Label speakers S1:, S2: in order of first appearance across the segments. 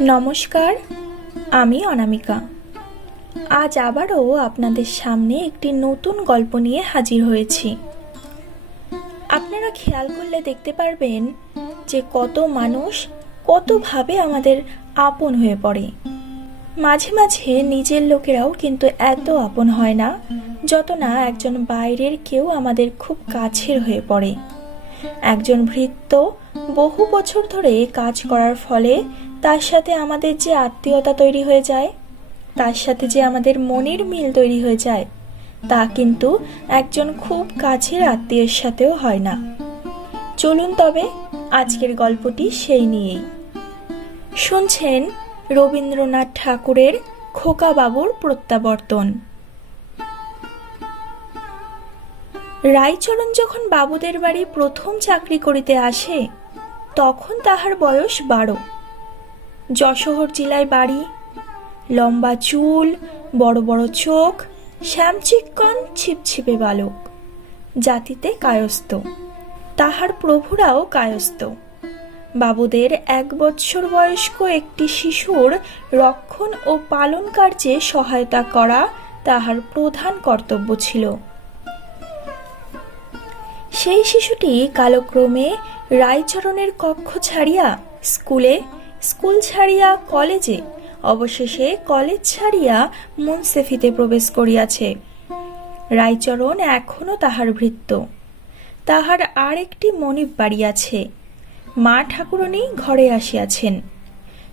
S1: নমস্কার, আমি অনামিকা। আজ আবারও আপনাদের সামনে একটি নতুন গল্প নিয়ে হাজির হয়েছি। আপনারা খেয়াল করলে দেখতে পারবেন যে কত মানুষ কতভাবে আমাদের আপন হয়ে পড়ে। মাঝে মাঝে নিজের লোকেরাও কিন্তু এত আপন হয় না, যত না একজন বাইরের কেউ আমাদের খুব কাছের হয়ে পড়ে। একজন ভৃত্য বহু বছর ধরে কাজ করার ফলে তার সাথে আমাদের যে আত্মীয়তা তৈরি হয়ে যায়, তার সাথে যে আমাদের মনের মিল তৈরি হয়ে যায়, তা কিন্তু একজন খুব কাছের আত্মীয়ের সাথেও হয় না। চলুন তবে আজকের গল্পটি সেই নিয়েই। শুনছেন রবীন্দ্রনাথ ঠাকুরের খোকা বাবুর প্রত্যাবর্তন। রায়চরণ যখন বাবুদের বাড়ি প্রথম চাকরি করিতে আসে, তখন তাহার বয়স বারো। যশোহর জেলায় বাড়ি। লম্বা চুল, বড় বড় চোখ, শ্যামচিক্কন, ছিপছিপে বালক। জাতিতে কায়স্থ। তাহার প্রভুরাও কায়স্থ। বাবুদের এক বৎসর বয়স্ক একটি শিশুর রক্ষণ ও পালন কার্যে সহায়তা করা তাহার প্রধান কর্তব্য ছিল। সেই শিশুটি কালক্রমে রায়চরণের কক্ষ ছাড়িয়া স্কুলে স্কুল ছাড়িয়া কলেজে, অবশেষে কলেজ ছাড়িয়া মুনসেফিতে প্রবেশ করিয়াছে। রায়চরণ এখনও তাহার ভৃত্য। তাহার আর একটি মনিব বাড়ি আছে। মা ঠাকুরনী ঘরে আসিয়াছেন।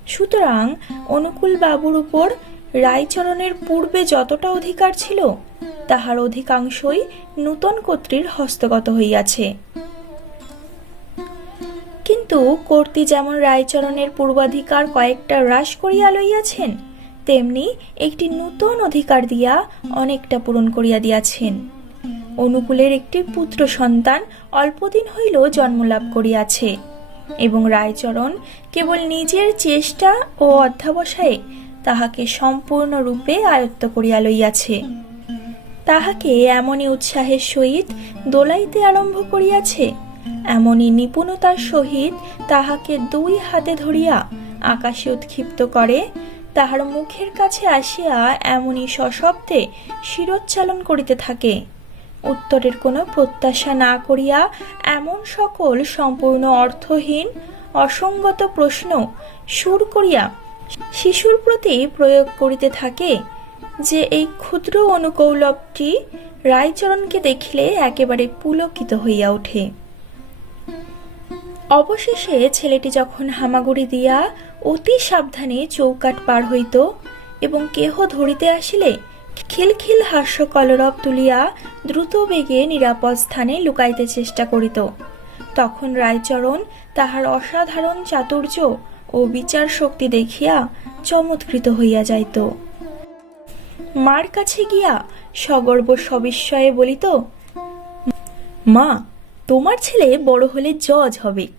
S1: সুতরাং অনুকূল বাবুর উপর রায়চরণের পূর্বে যতটা অধিকার ছিল, তাহার অধিকাংশই নূতন কর্ত্রীর হস্তগত হইয়াছে। কিন্তু কর্ত্রী যেমন রায়চরণের পূর্বাধিকার কয়েকটা হ্রাস করিয়া লইয়াছেন, তেমনি একটি নূতন অধিকার দিয়া অনেকটা পূরণ করিয়া দিয়াছেন। অনুকূলের একটি পুত্র সন্তান অল্পদিন হইল জন্মলাভ করিয়াছে এবং রায়চরণ কেবল নিজের চেষ্টা ও অধ্যাবসায়ে তাহাকে সম্পূর্ণরূপে আয়ত্ত করিয়া লইয়াছে। তাহাকে এমনই উৎসাহের সহিত দোলাইতে আরম্ভ করিয়াছে এমনই নিপুণতার সহিত তাহাকে দুই হাতে ধরিয়া আকাশে উৎক্ষিপ্ত করে, তাহার মুখের কাছে আসিয়া এমনই সশব্দে শিরোচ্চালন করিতে থাকে। উত্তরের কোনো প্রত্যাশা না করিয়া এমন সকল সম্পূর্ণ অর্থহীন, অসঙ্গত প্রশ্ন সুর করিয়া শিশুর প্রতি প্রয়োগ করিতে থাকে, যে এই ক্ষুদ্র অনুকৌলবটি রায়চরণকে দেখিলে একেবারে পুলকিত হইয়া ওঠে। অবশেষে ছেলেটি যখন হামাগুড়ি দিয়া অতি সাবধানে চৌকাট পার হইত এবং কেহ ধরিতে আসিলে, খিলখিল হাস্য কলরব তুলিয়া দ্রুত বেগে নিরাপদ স্থানে লুকাইতে চেষ্টা করিত। তখন রায়চরণ তাহার অসাধারণ চাতুর্য ও বিচার শক্তি দেখিয়া চমৎকৃত হইয়া যাইত। মার কাছে গিয়া সগর্ব সবিস্ময়ে বলিত, মা, তোমার ছেলে বড় হলে জজ হবে।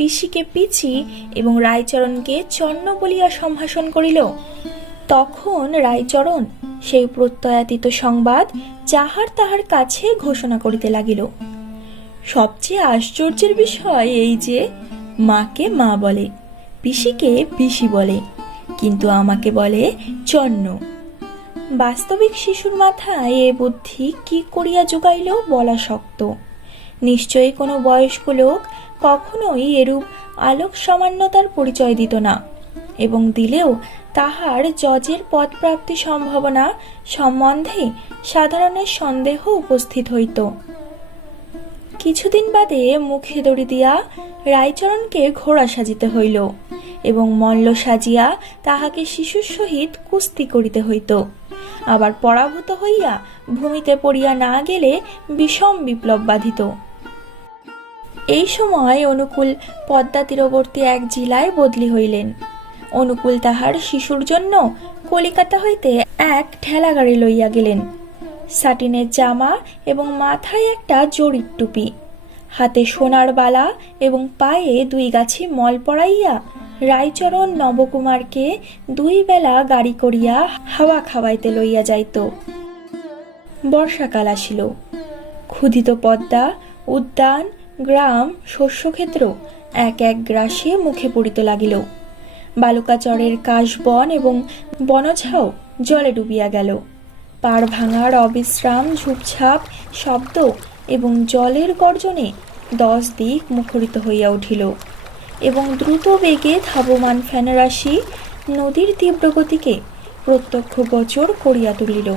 S1: পিসিকে পিচি এবং রায়চরণকে চন্ন বলিয়া সম্ভাষণ করিল। তখন রায়চরণ সেই প্রত্যয়াতীত সংবাদ যাহার তাহার কাছে ঘোষণা করিতে লাগিল। সবচেয়ে আশ্চর্যের বিষয় এই যে, মাকে মা বলে, পিসিকে পিসি বলে, কিন্তু আমাকে বলে চন্ন। বাস্তবিক শিশুর মাথায় এ বুদ্ধি কি করিয়া যোগাইল বলা শক্ত। নিশ্চয়ই কোনো বয়স্ক লোক কখনোই এরূপ আলোক সামান্যতার পরিচয় দিত না এবং দিলেও তাহার জজের পদপ্রাপ্তি সম্ভাবনা সম্বন্ধে সাধারণের সন্দেহ উপস্থিত হইত। কিছুদিন বাদে মুখে দড়ি দিয়া রায়চরণকে ঘোড়া সাজিতে হইল এবং মল্ল সাজিয়া তাহাকে শিশুর সহিত কুস্তি করিতে হইত। আবার পরাভূত হইয়া ভূমিতে পড়িয়া না গেলে বিষম বিপ্লব বাধিত। এই সময় অনুকূল পদ্মা তীরবর্তী এক জেলায় বদলি হইলেন। অনুকূল তাহার শিশুর জন্য কলিকাতা হইতে এক ঠেলা গাড়ি লইয়া গেলেন। সাটিনের জামা এবং মাথায় একটা জরির টুপি। হাতে সোনার বালা এবং পায়ে দুই গাছি মল পড়াইয়া রায়চরণ নবকুমারকে দুই বেলা গাড়ি করিয়া হাওয়া খাওয়াইতে লইয়া যাইত। বর্ষাকাল আসিল। ক্ষুধিত পদ্মা উদ্যান গ্রাম শস্যক্ষেত্র এক এক গ্রাসে মুখে পড়িতে লাগিল। বালুকাচরের কাশবন এবং বনঝাও জলে ডুবিয়া গেল। পাড় ভাঙার অবিশ্রাম, ঝুপঝাপ, শব্দ এবং জলের গর্জনে দশ দিক মুখরিত হইয়া উঠিল এবং দ্রুত বেগে ধাবমান ফেনারাশি নদীর তীব্র গতিকে প্রত্যক্ষ গোচর করিয়া তুলিল।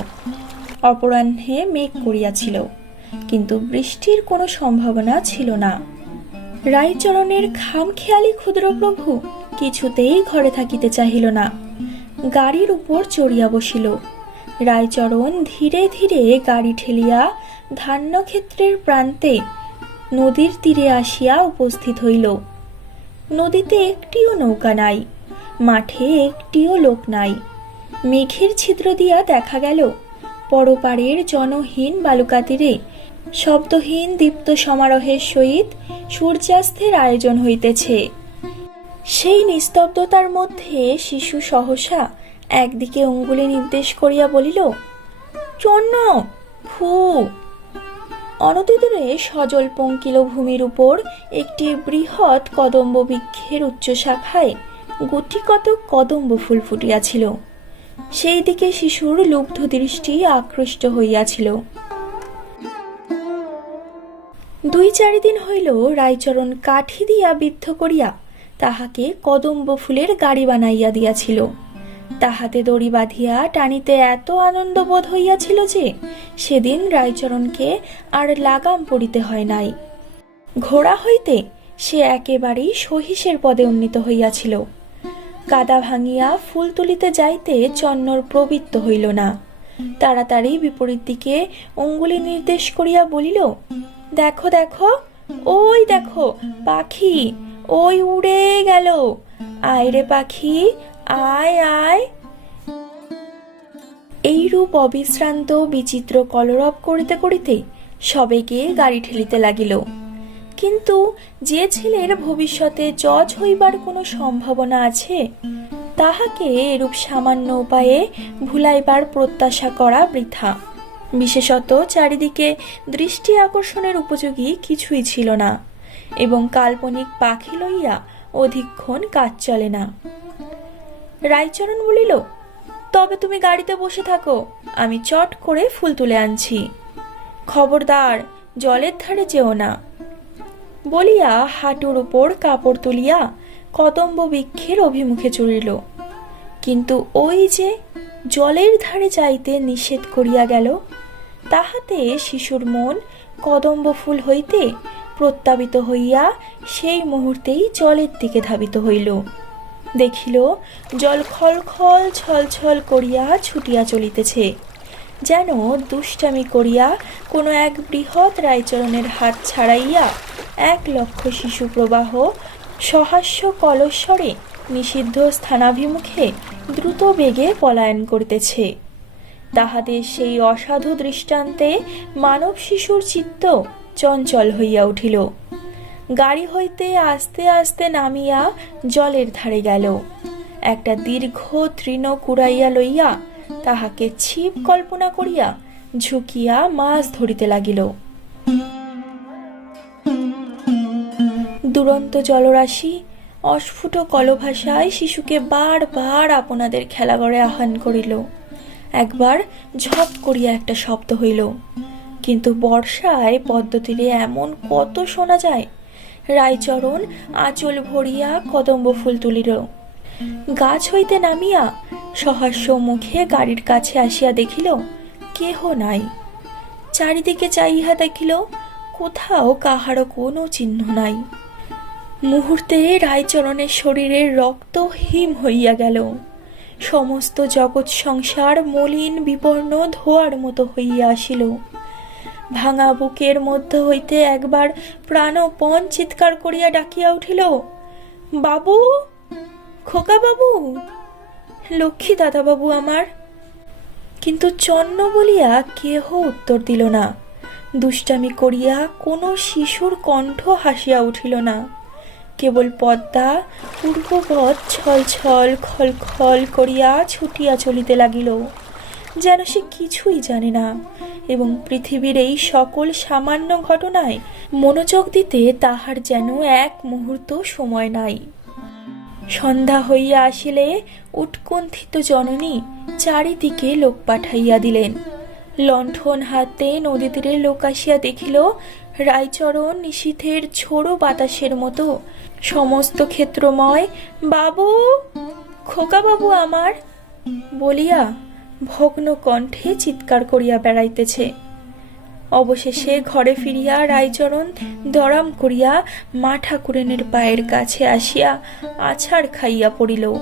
S1: অপরাহ্নে মেঘ করিয়াছিল। কিন্তু বৃষ্টির কোনো সম্ভাবনা ছিল না। রায়চরণের খামখেয়ালি ক্ষুদ্রপ্রভু কিছুতেই ঘরে থাকিতে চাহিল না। গাড়ির উপর চড়িয়া বসিল। রায়চরণ ধীরে ধীরে গাড়ি ঠেলিয়া ধান্যক্ষেত্রের প্রান্তে নদীর তীরে আসিয়া উপস্থিত হইল। নদীতে একটিও নৌকা নাই, মাঠে একটিও লোক নাই। মেঘের ছিদ্র দিয়া দেখা গেল পরপাড়ের জনহীন বালুকা তীরে শব্দহীন দীপ্ত সমারোহের সহিত সূর্যাস্তের আয়োজন হইতেছে। সেই নিস্তব্ধতার মধ্যে শিশু সহসা একদিকে অঙ্গুলি নির্দেশ করিয়া বলিল, চন্ন, ফু। অনতিদূরে সজল পঙ্কিল ভূমির উপর একটি বৃহৎ কদম্ব বৃক্ষের উচ্চ শাখায় গুটিকত কদম্ব ফুল ফুটিয়াছিল। সেই দিকে শিশুর লুব্ধ দৃষ্টি আকৃষ্ট হইয়াছিল। দুই চারিদিন হইল রায়চরণ কাঠি দিয়া বিদ্ধ করিয়া তাহাকে কদম্ব ফুলের গাড়ি বানাইয়া দিয়াছিল। তাহাতে দড়ি বাঁধিয়া টানিতে এত আনন্দ বোধ হইয়াছিল যে সেদিন রায়চরণকে আর লাগাম পড়িতে হয় নাই। ঘোড়া হইতে সে একেবারেই সহিসের পদে উন্নীত হইয়াছিল। কাদা ভাঙিয়া ফুল তুলিতে যাইতে চন্নর প্রবৃত্ত হইল না। তাড়াতাড়ি বিপরীত দিকে অঙ্গুলি নির্দেশ করিয়া বলিল দেখো দেখো, ওই দেখো, পাখি, ওই উড়ে গেল। আয় রে পাখি, আয় আয়। এইরূপ অবিশ্রান্ত, বিচিত্র কলরব করিতে করিতে সবেগে গাড়ি ঠেলিতে লাগিল। কিন্তু যে ছেলের ভবিষ্যতে জজ হইবার কোনো সম্ভাবনা আছে, তাহাকে এরূপ সামান্য উপায়ে ভুলাইবার প্রত্যাশা করা বৃথা। বিশেষত চারিদিকে দৃষ্টি আকর্ষণের উপযোগী কিছুই ছিল না, এবং কাল্পনিক পাখি লইয়া অধিকক্ষণ কাজ চলে না। রায়চরণ বলিল, তবে তুমি গাড়িতে বসে থাকো, আমি চট করে ফুল তুলে আনছি। খবরদার, জলের ধারে যেও না। বলিয়া হাঁটুর উপর কাপড় তুলিয়া কদম্ব বৃক্ষের অভিমুখে চড়িল। কিন্তু ওই যে জলের ধারে যাইতে নিষেধ করিয়া গেল তাহাতে শিশুর মন কদম্ব ফুল হইতে প্রত্যাবিত হইয়া সেই মুহূর্তেই জলের দিকে ধাবিত হইল। দেখিল, জল খল খল ছল ছল করিয়া ছুটিয়া চলিতেছে, যেন দুষ্টামি করিয়া কোনো এক বৃহৎ রায়চরণের হাত ছাড়াইয়া এক লক্ষ শিশু প্রবাহ সহাস্য কলস্বরে নিষিদ্ধ স্থানাভিমুখে দ্রুত বেগে পলায়ন করিতেছে। তাহাদের সেই অসাধু দৃষ্টান্তে মানব শিশুর চিত্ত চঞ্চল হইয়া উঠিল। গাড়ি হইতে আস্তে আস্তে নামিয়া জলের ধারে গেল। একটা দীর্ঘ তৃণ কুড়াইয়া লইয়া তাহাকে ছিপ কল্পনা করিয়া ঝুঁকিয়া মাছ ধরিতে লাগিল। দুরন্ত জলরাশি, অস্ফুট কলভাষায় শিশুকে বারবার আপনাদের খেলাঘরে আহ্বান করিল। একবার ঝপ করিয়া একটা শব্দ হইল। কিন্তু বর্ষায় পদ্মতীরে এমন কত শোনা যায়। রায়চরণ আঁচল ভরিয়া কদম্ব ফুল তুলিল। গাছ হইতে নামিয়া সহাস্য মুখে গাড়ির কাছে আসিয়া দেখিল, কেহ নাই। চারিদিকে চাইহা দেখিল, কোথাও কাহারও কোনো চিহ্ন নাই। মুহূর্তে রায়চরণের শরীরের রক্ত হিম হইয়া গেল। সমস্ত জগৎ সংসার মলিন বিবর্ণ ধোয়ার মতো হইয়া আসিল। ভাঙা বুকের মধ্য হইতে একবার প্রাণপণ চিৎকার করিয়া ডাকিয়া উঠিল, বাবু, খোকা বাবু, লক্ষ্মী দাদা বাবু আমার। কিন্তু চন্ন বলিয়া কেহ উত্তর দিল না। দুষ্টামি করিয়া কোনো শিশুর কণ্ঠ হাসিয়া উঠিল না। কেবল পদ্মা, পূর্ববৎ ছল ছল খল খল করিয়া ছুটিয়া চলিতে লাগিল। যেন সে কিছুই জানে না এবং পৃথিবীর এই সকল সামান্য ঘটনায় মনোযোগ দিতে তাহার যেন এক মুহূর্ত সময় নাই। সন্ধ্যা হইয়া আসিলে উৎকণ্ঠিত জননী চারিদিকে লোক পাঠাইয়া দিলেন। লণ্ঠন হাতে নদী তীরে লোক আসিয়া দেখিল রায়চরণ নিশীথের ছোড়ো বাতাসের মতো। সমস্ত ক্ষেত্রময়, বাবু, খোকা বাবু আমার! বলিয়া ভগ্ন কণ্ঠে চিৎকার করিয়া বেড়াইতেছে। অবশেষে ঘরে ফিরিয়া রায়চরণ দরাম করিয়া মা ঠাকুরানের পায়ের কাছে আসিয়া আছাড় খাইয়া পড়িল।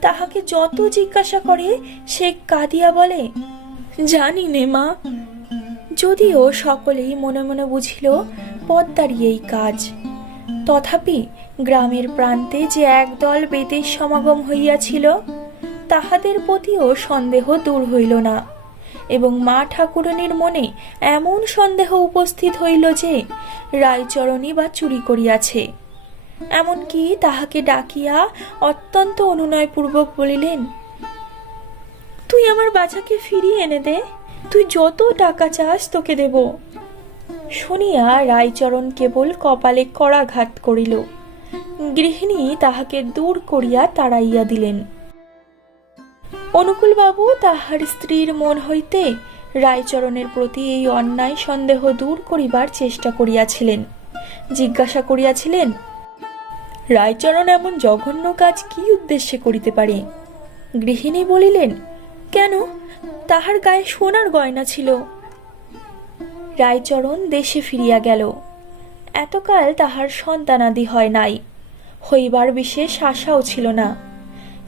S1: তাহাকে যত জিজ্ঞাসা করে, সে কাঁদিয়া বলে, জানি নে মা যদিও সকলেই মনে মনে বুঝিল পদ্মারই এই কাজ। তথাপি গ্রামের প্রান্তে যে একদল বেতের সমাগম হইয়াছিল, তাহাদের প্রতিও সন্দেহ দূর হইল না, এবং মা ঠাকুরানীর মনে এমন সন্দেহ উপস্থিত হইল যে রায়চরণী বা চুরি করিয়াছে। এমনকি তাহাকে ডাকিয়া অত্যন্ত অনুনয়পূর্বক বলিলেন, তুই আমার বাছাকে ফিরিয়ে এনে দে। তুই যত টাকা চাস তোকে দেব। শুনিয়া রায়চরণ কেবল কপালে করাঘাত করিল। গৃহিণী তাহাকে দূর করিয়া তাড়াইয়া দিলেন। অনুকূলবাবু, তাহার স্ত্রীর মন হইতে রায়চরণের প্রতি এই অন্যায় সন্দেহ দূর করিবার চেষ্টা করিয়াছিলেন। জিজ্ঞাসা করিয়াছিলেন, রায়চরণ, এমন জঘন্য কাজ কি উদ্দেশ্যে করিতে পারে? গৃহিণী বলিলেন, কেন? তাহার গায়ে সোনার গয়না ছিল। রায়চরণ দেশে ফিরিয়া গেল। এতকাল তাহার সন্তানাদি হয় নাই। হইবার বিশেষ আশাও ছিল না।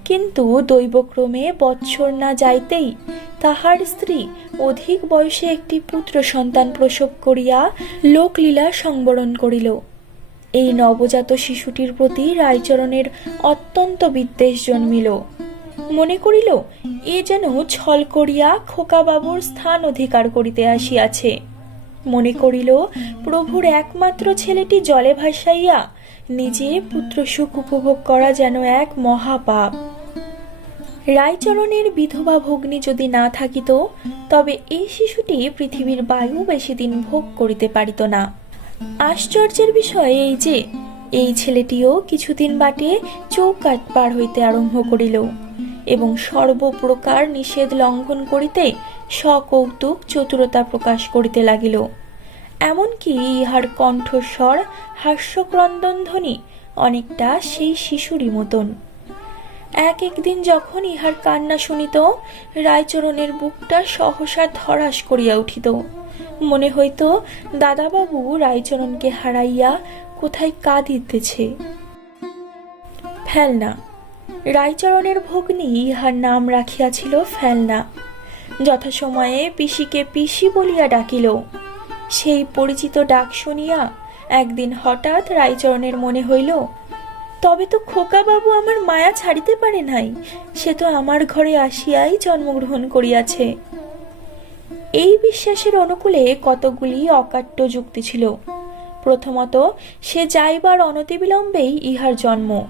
S1: কিন্তু দৈবক্রমে বৎসর না যাইতেই তাহার স্ত্রী অধিক বয়সে একটি পুত্র সন্তান প্রসব করিয়া লোকলীলা সংবরণ করিল। এই নবজাত শিশুটির প্রতি রায়চরণের অত্যন্ত বিদ্বেষ জন্মিল। মনে করিল, এ যেন ছল করিয়া খোকাবাবুর স্থান অধিকার করিতে আসিয়াছে। মনে করিল, প্রভুর একমাত্র ছেলেটি জলে ভাসাইয়া নিজে পুত্র সুখ উপভোগ করা যেন এক মহাপাপ। রায়চরণের বিধবা ভগ্নী যদি না থাকিত, তবে এই শিশুটি পৃথিবীর বায়ু বেশি দিন ভোগ করিতে পারিত না। আশ্চর্যের বিষয় এই যে, এই ছেলেটিও কিছুদিন বাটে চৌকাট পার হইতে আরম্ভ করিল। এবং সর্বপ্রকার নিষেধ লঙ্ঘন করিতে সকৌতুক চতুরতা প্রকাশ করিতে লাগিল। এমনকি ইহার কণ্ঠস্বর, হাস্যক্রন্দন ধ্বনি অনেকটা সেই শিশুরই মতন। এক একদিন যখন ইহার কান্না শুনিত, রায়চরণের বুকটা সহসা ধরাস করিয়া উঠিত। মনে হইত, দাদাবাবু রায়চরণকে হারাইয়া কোথায় কাঁদিতেছে? ফেলনা রায়চরণের ভগ্নী ইহার নাম রাখিয়াছিল ফেলনা। যথাসময়ে পিসিকে পিসি বলিয়া ডাকিল। সেই পরিচিত ডাক শুনিয়া একদিন হঠাৎ রায়চরণের মনে হইল, তবে তো খোকাবাবু আমার মায়া ছাড়িতে পারে নাই, সে তো আমার ঘরে আসিয়াই জন্মগ্রহণ করিয়াছে। এই বিশ্বাসের অনুকূলে কতগুলি অকাট্য যুক্তি ছিল। প্রথমত, সে যাইবার অনতিবিলম্বেই ইহার জন্ম।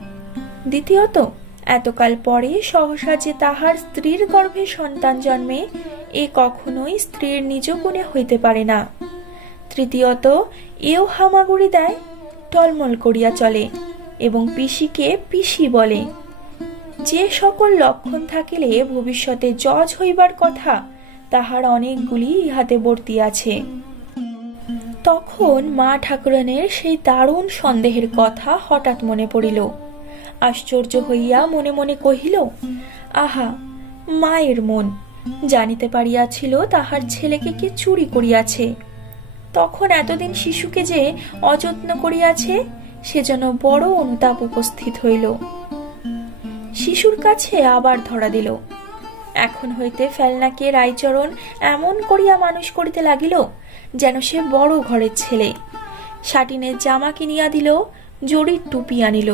S1: দ্বিতীয়ত এতকাল পরে সহসা যে তাহার স্ত্রীর গর্ভে সন্তান জন্মে, এ কখনোই স্ত্রীর নিজ গুণে হইতে পারে না। তৃতীয়ত, এও হামাগুড়ি দেয়, টলমল করিয়া চলে এবং পিসিকে পিসি বলে। যে সকল লক্ষণ থাকিলে ভবিষ্যতে জজ হইবার কথা, তাহার অনেকগুলি ইহাতে বর্তি আছে। তখন মা ঠাকুরানের সেই দারুণ সন্দেহের কথা হঠাৎ মনে পড়িল। আশ্চর্য হইয়া মনে মনে কহিল, আহা, মায়ের মন। জানিতে পারিয়াছিল তাহার ছেলেকে কে চুরি করিয়াছে। তখন এতদিন শিশুকে যে অযত্ন করিয়াছে, সে যেন বড় অনুতাপ উপস্থিত হইল। শিশুর কাছে আবার ধরা দিল। এখন হইতে ফেলনাকে রায়চরণ এমন করিয়া মানুষ করিতে লাগিল, যেন সে বড় ঘরের ছেলে। সাটিনের জামা কিনিয়া দিল, জরির টুপি আনিল।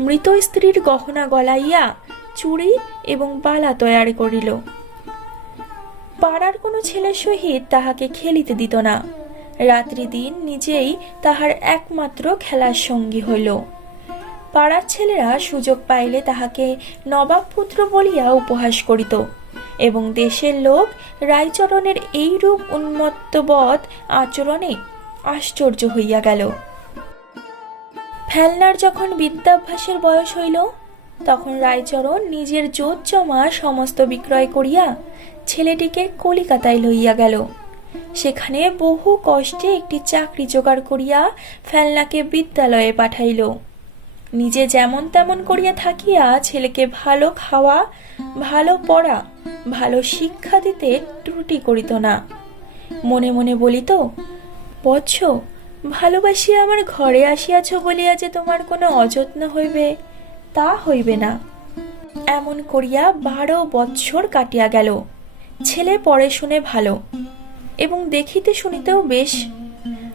S1: মৃত স্ত্রীর গহনা গলাইয়া চুড়ি এবং বালা তৈয়ার করিল। পাড়ার কোনো ছেলের সহিত তাহাকে খেলিতে দিত না। রাত্রি দিন নিজেই তাহার একমাত্র খেলার সঙ্গী হইল। পাড়ার ছেলেরা সুযোগ পাইলে তাহাকে নবাব পুত্র বলিয়া উপহাস করিত এবং দেশের লোক রায়চরণের এইরূপ উন্মত্তবৎ আচরণে আশ্চর্য হইয়া গেল। ফেলনার যখন বিদ্যাভ্যাসের বয়স হইল, তখন রায়চরণ নিজের জোত জমা সমস্ত বিক্রয় করিয়া ছেলেটিকে কলিকাতায় লইয়া গেল। সেখানে বহু কষ্টে একটি চাকরি জোগাড় করিয়া ফেলনাকে বিদ্যালয়ে পাঠাইল। নিজে যেমন তেমন করিয়া থাকিয়া ছেলেকে ভালো খাওয়া, ভালো পড়া, ভালো শিক্ষা দিতে ত্রুটি করিত না। মনে মনে বলিত, বৎস ভালোবাসিয়া আমার ঘরে আসিয়াছ বলিয়া যে তোমার কোনো অযত্ন হইবে, তা হইবে না। এমন করিয়া বারো বৎসর কাটিয়া গেল। ছেলে পড়ে শুনে ভালো এবং দেখিতে শুনিতেও বেশ।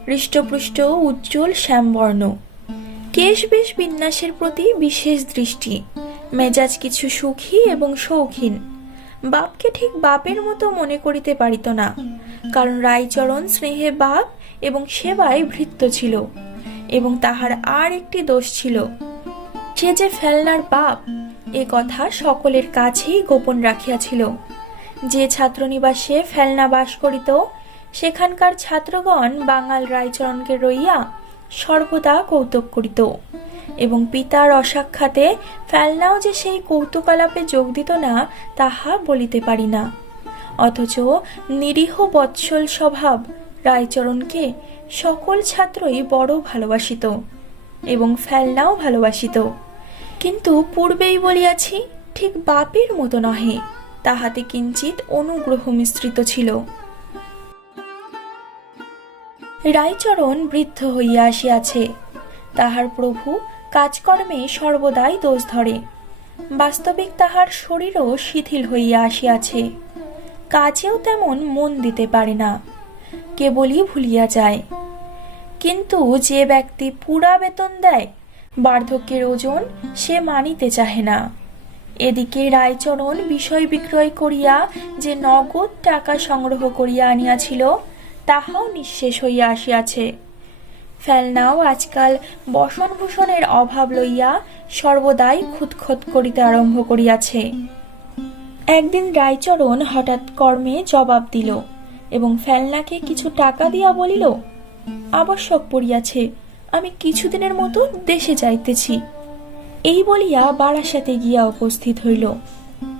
S1: হৃষ্টপুষ্ট, উজ্জ্বল, শ্যামবর্ণ। কেশ বেশ বিন্যাসের প্রতি বিশেষ দৃষ্টি। মেজাজ কিছু সুখী এবং শৌখিন। বাপকে ঠিক বাপের মতো মনে করিতে পারিত না, কারণ রায়চরণ স্নেহে বাপ এবং সেবায় ভৃত্য ছিল, এবং তাহার আর একটি দোষ ছিল। সে যে ফেলনার বাপ এ কথা সকলের কাছেই গোপন রাখিয়াছিল। যে ছাত্রনিবাসে ফেলনা বাস করিত, সেখানকার ছাত্রগণ বাঙাল রায়চরণকে রইয়া সর্বদা কৌতুক করিত, এবং পিতার অসাক্ষাতে ফেলনাও যে সেই কৌতুকালাপে যোগ দিত না, তাহা বলিতে পারি না। অথচ নিরীহ বৎসল স্বভাব রায়চরণকে সকল ছাত্রই বড় ভালোবাসিত এবং ফেলনাও ভালোবাসিত। কিন্তু পূর্বেই বলিয়াছি, ঠিক বাপের মতো নহে, তাহাতে কিঞ্চিত অনুগ্রহ মিশ্রিত ছিল। রায়চরণ বৃদ্ধ হইয়া আসিয়াছে। তাহার প্রভু কাজকর্মে সর্বদাই দোষ ধরে। বাস্তবিক তাহার শরীরও শিথিল হইয়া আসিয়াছে। কাজেও তেমন মন দিতে পারে না। কেবলই ভুলিয়া যায়। কিন্তু যে ব্যক্তি পুরা বেতন দেয়, বার্ধক্যের ওজন সে মানিতে চাহে না। এদিকে রায়চরণ বিষয় বিক্রয় করিয়া যে নগদ টাকা সংগ্রহ করিয়া আনিয়াছিল, তাহাও নিঃশেষ হইয়া আসিয়াছে। ফেলনাও আজকাল বসনভূষণের অভাব লইয়া সর্বদাই খুঁতখত করিতে আরম্ভ করিয়াছে। একদিন রায়চরণ হঠাৎ কর্মে জবাব দিল এবং ফেলনাকে কিছু টাকা দিয়া বলিল, আবশ্যক পড়িয়াছে, আমি কিছুদিনের মতো দেশে যাইতেছি। এই বলিয়া বারাসাতে গিয়া উপস্থিত হইল।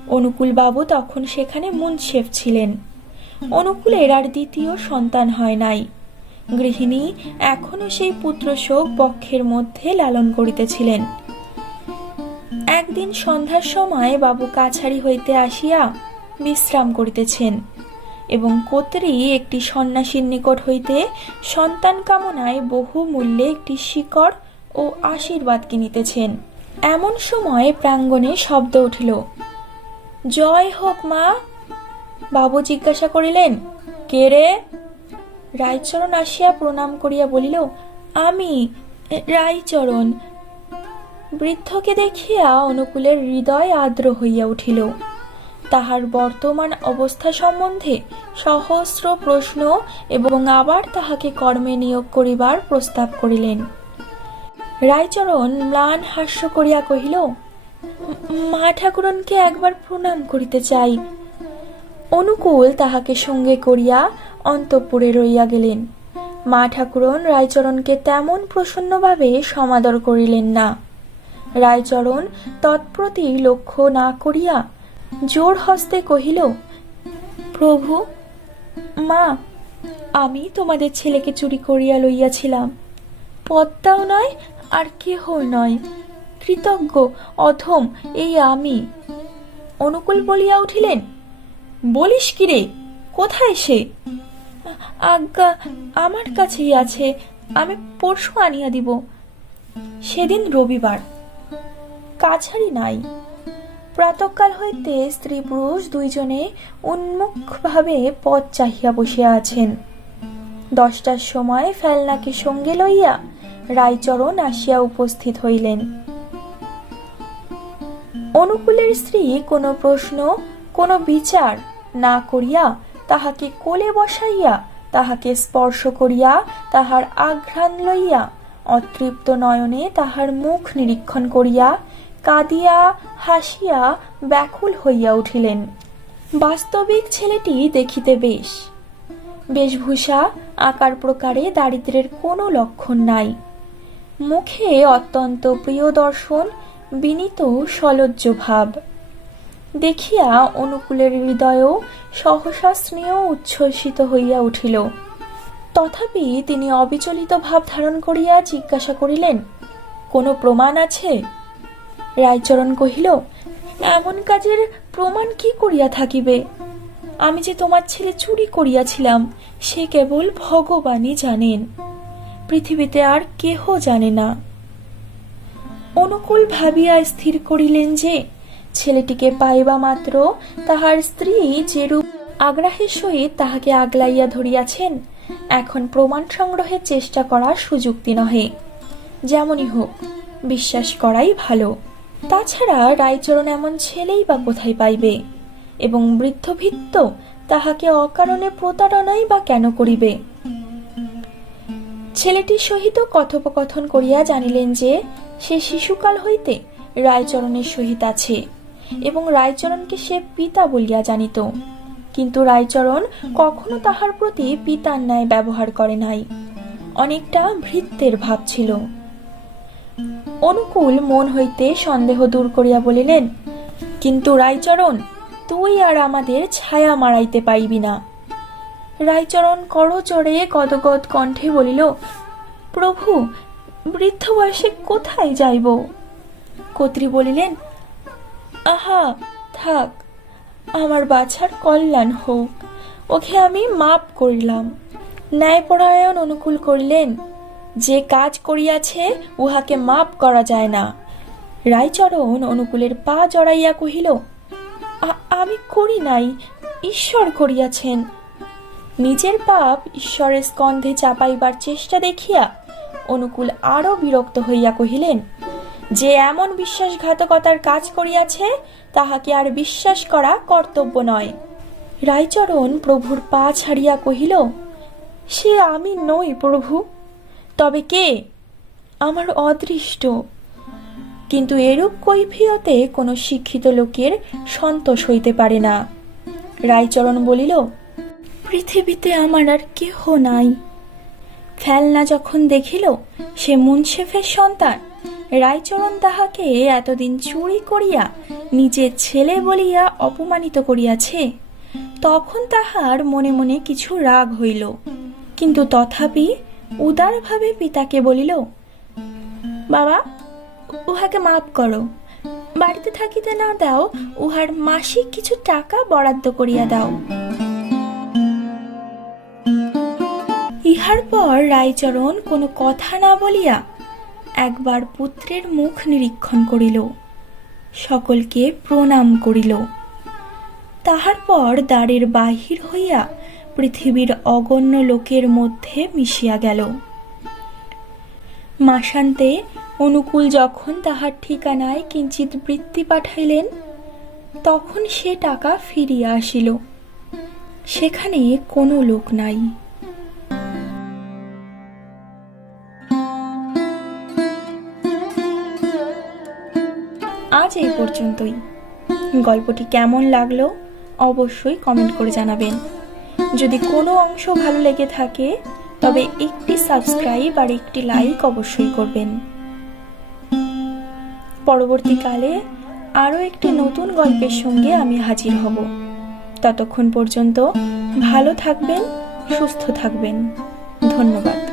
S1: অনুকূলবাবু তখন সেখানে মুনশেফ ছিলেন। অনুকূলের আর দ্বিতীয় সন্তান হয় নাই। গৃহিণী এখনও সেই পুত্র শোক বক্ষের মধ্যে লালন করিতেছিলেন। একদিন সন্ধ্যার সময় বাবু কাছারি হইতে আসিয়া বিশ্রাম করিতেছেন। এবং কোতরি একটি সন্ন্যাসীর নিকট হইতে সন্তান কামনায় বহু মূল্যে একটি শিকড় ও আশীর্বাদ কিনিতেছেন। এমন সময় প্রাঙ্গণে শব্দ উঠিল, জয় হোক মা, বাবু জিজ্ঞাসা করিলেন, কে রে? রায়চরণ আসিয়া প্রণাম করিয়া বলিল, আমি, রায়চরণ। বৃদ্ধকে দেখিয়া অনুকূলের হৃদয় আর্দ্র হইয়া উঠিল। তাহার বর্তমান অবস্থা সম্বন্ধে সহস্র প্রশ্ন এবং আবার তাহাকে কর্মে নিয়োগ করিবার প্রস্তাব করিলেন। রায়চরণ ম্লান হাস্য করিয়া কহিল, মা ঠাকুরনকে একবার প্রণাম করিতে চাই। অনুকূল তাহাকে সঙ্গে করিয়া অন্তঃপুরে রইয়া গেলেন। মা ঠাকুরন রায়চরণকে তেমন প্রসন্নভাবে সমাদর করিলেন না। রায়চরণ তৎপ্রতি লক্ষ্য না করিয়া জোর হস্তে কহিল, প্রভু, মা, আমি তোমাদের ছেলেকে চুরি করিয়া লইয়াছিলাম। পদ্মাও নয়, আর কেহ নয়। কৃতজ্ঞ, অধম, এই আমি। অনুকূল বলিয়া উঠিলেন, বলিস কি রে, কোথায় সে? আজ্ঞা, আমার কাছেই আছে, আমি পরশু আনিয়া দিব। সেদিন রবিবার। কাছারি নাই। প্রাতকাল হইতে স্ত্রী পুরুষ দুইজনে উন্মুখভাবে পথ চাহিয়া বসিয়া আছেন। দশটার সময় ফেলনাকে সঙ্গে লইয়া রায়চরণ আসিয়া উপস্থিত হইলেন। অনুকূলের স্ত্রী কোনো প্রশ্ন, কোনো বিচার না করিয়া তাহাকে কোলে বসাইয়া, তাহাকে স্পর্শ করিয়া, তাহার আঘ্রাণ লইয়া, অতৃপ্ত নয়নে তাহার মুখ নিরীক্ষণ করিয়া কাঁদিয়া হাসিয়া ব্যাকুল হইয়া উঠিলেন। বাস্তবিক ছেলেটি দেখিতে বেশ। বেশভূষা আকার প্রকারে দারিদ্র্যের কোনো লক্ষণ নাই। মুখে অত্যন্ত প্রিয় দর্শন বিনীত সলজ্জ ভাব দেখিয়া অনুকূলের হৃদয়ও সহসা স্নেহ উচ্ছ্বসিত হইয়া উঠিল। তথাপি তিনি অবিচলিত ভাব ধারণ করিয়া জিজ্ঞাসা করিলেন, কোনো প্রমাণ আছে? রায়চরণ কহিল, এমন কাজের প্রমাণ কি করিয়া থাকিবে? আমি যে তোমার ছেলে চুরি করিয়াছিলাম, সে কেবল ভগবানই জানেন। পৃথিবীতে আর কেহ জানে না। অনুকূল ভাবিয়া স্থির করিলেন যে, ছেলেটিকে পাইবা মাত্র তাহার স্ত্রী যেরূপ আগ্রাহের সহিত তাহাকে আগলাইয়া ধরিয়াছেন, এখন প্রমাণ সংগ্রহের চেষ্টা করা সুযুক্তি নহে। যেমনই হোক, বিশ্বাস করাই ভালো। তাছাড়া রায়চরণ এমন ছেলেই বা কোথায় পাইবে? এবং বৃদ্ধভিত্ত তাহাকে অকারণে প্রতারণাই বা কেন করিবে? ছেলেটির সহিত কথোপকথন করিয়া জানিলেন যে, সে শিশুকাল হইতে রায়চরণের সহিত আছে, এবং রায়চরণকে সে পিতা বলিয়া জানিত। কিন্তু রায়চরণ কখনো তাহার প্রতি পিতার ন্যায় ব্যবহার করে নাই। অনেকটা ভৃত্যের ভাব ছিল। অনুকূল মন হইতে সন্দেহ দূর করিয়া বলিলেন, কিন্তু রায়চরণ, তুই আর আমাদের ছায়া মারাইতে পাইবি না। রায়চরণ করচরে গদগদ কণ্ঠে বলিল, প্রভু বৃদ্ধ বয়সে কোথায় যাইব? কর্ত্রী বলিলেন, আহা, থাক, আমার বাছার কল্যাণ হোক, ওকে আমি মাপ করিলাম। ন্যায়পরায়ণ অনুকূল করিলেন যে কাজ করিয়াছে, উহাকে মাপ করা যায় না। রায়চরণ অনুকূলের পা জড়াইয়া কহিল আমি করি নাই, ঈশ্বর করিয়াছেন। নিজের পাপ ঈশ্বরের স্কন্ধে চাপাইবার চেষ্টা দেখিয়া অনুকূল আরও বিরক্ত হইয়া কহিলেন, যে এমন বিশ্বাসঘাতকতার কাজ করিয়াছে, তাহাকে আর বিশ্বাস করা কর্তব্য নয়। রায়চরণ প্রভুর পা ছাড়িয়া কহিল, সে আমি নই প্রভু। তবে কে? আমার অদৃষ্ট। কিন্তু এরূপ কৈফিয়তে কোনো শিক্ষিত লোকের সন্তোষ হইতে পারে না। রায়চরণ বলিল, পৃথিবীতে আমার আর কেহ নাই। ফেলনা যখন দেখিল, সে মুনসেফের সন্তান। রায়চরণ তাহাকে এতদিন চুরি করিয়া নিজের ছেলে বলিয়া অপমানিত করিয়াছে। তখন তাহার মনে মনে কিছু রাগ হইল। কিন্তু তথাপি উদারভাবে পিতাকে বলিল, বাবা, উহাকে মাফ করো। বাড়িতে থাকিতে না দাও, উহার মাসিক কিছু টাকা বরাদ্দ করিয়া দাও। ইহার পর রায়চরণ কোনো কথা না বলিয়া একবার পুত্রের মুখ নিরীক্ষণ করিল, সকলকে প্রণাম করিল। তাহার পর দ্বারের বাহির হইয়া পৃথিবীর অগণ্য লোকের মধ্যে মিশিয়া গেল। মাসান্তে অনুকূল যখন তাহার ঠিকানায় কিঞ্চিত বৃত্তি পাঠাইলেন, তখন সে টাকা ফিরিয়া আসিল। সেখানে কোনো লোক নাই। আজ এই পর্যন্তই। গল্পটি কেমন লাগল অবশ্যই কমেন্ট করে জানাবেন। যদি কোনো অংশ ভালো লেগে থাকে, তবে একটি সাবস্ক্রাইব আর একটি লাইক অবশ্যই করবেন। পরবর্তীকালে আরও একটি নতুন গল্পের সঙ্গে আমি হাজির হব। ততক্ষণ পর্যন্ত ভালো থাকবেন, সুস্থ থাকবেন। ধন্যবাদ।